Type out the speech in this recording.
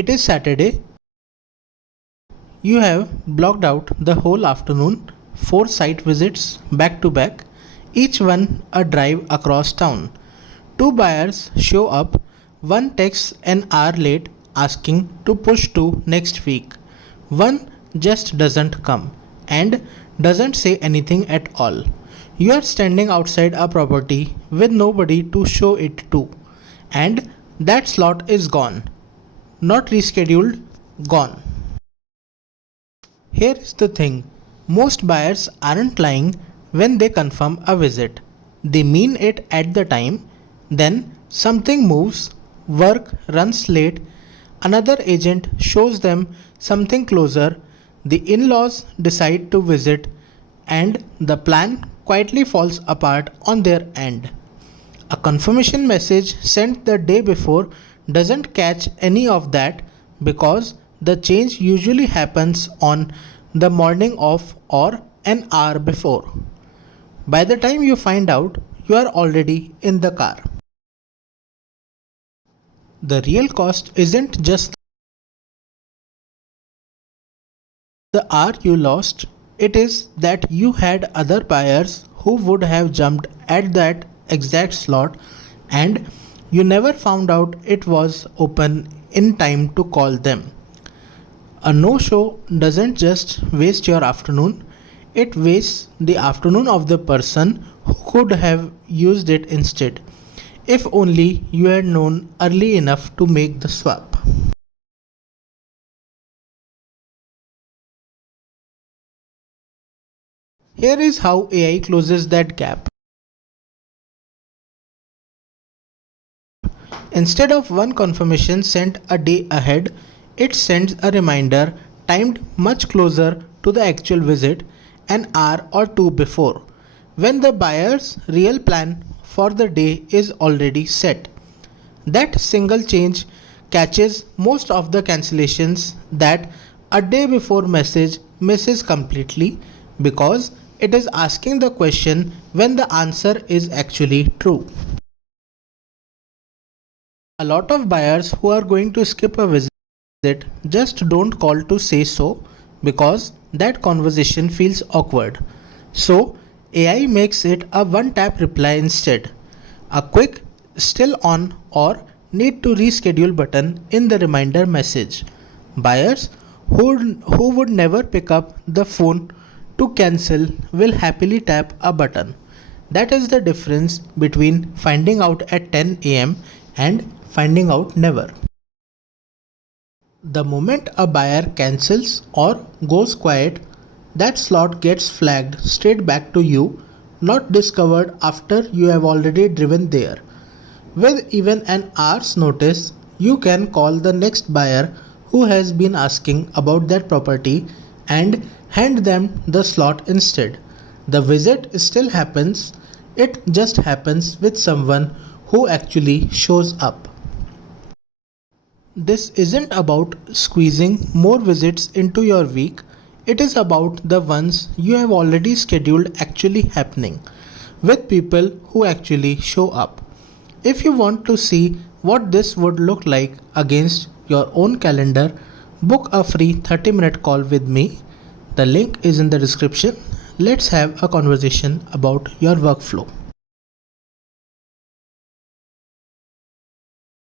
It is Saturday. You have blocked out the whole afternoon, 4 site visits back to back, each one a drive across town. 2 buyers show up, one texts an hour late asking to push to next week. One just doesn't come and doesn't say anything at all. You are standing outside a property with nobody to show it to, and that slot is gone. Not rescheduled, gone. Here is the thing, most buyers aren't lying when they confirm a visit. They mean it at the time, then something moves, work runs late, another agent shows them something closer, the in laws decide to visit, and the plan quietly falls apart on their end. A confirmation message sent the day before doesn't catch any of that because the change usually happens on the morning of or an hour before. By the time you find out, you are already in the car. The real cost isn't just the hour you lost, it is that you had other buyers who would have jumped at that exact slot and you never found out it was open in time to call them. A no show doesn't just waste your afternoon, it wastes the afternoon of the person who could have used it instead, if only you had known early enough to make the swap. Here is how AI closes that gap. Instead of one confirmation sent a day ahead, it sends a reminder timed much closer to the actual visit, an hour or two before, when the buyer's real plan for the day is already set. That single change catches most of the cancellations that a day before message misses completely because it is asking the question when the answer is actually true. A lot of buyers who are going to skip a visit just don't call to say so because that conversation feels awkward. So AI makes it a one tap reply instead. A quick still on or need to reschedule button in the reminder message. Buyers who would never pick up the phone to cancel will happily tap a button. That is the difference between finding out at 10 am and finding out never. The moment a buyer cancels or goes quiet, that slot gets flagged straight back to you, not discovered after you have already driven there. With even an hour's notice, you can call the next buyer who has been asking about that property and hand them the slot instead. The visit still happens, it just happens with someone who actually shows up. This isn't about squeezing more visits into your week, it is about the ones you have already scheduled actually happening, with people who actually show up. If you want to see what this would look like against your own calendar, book a free 30-minute call with me. The link is in the description. Let's have a conversation about your workflow.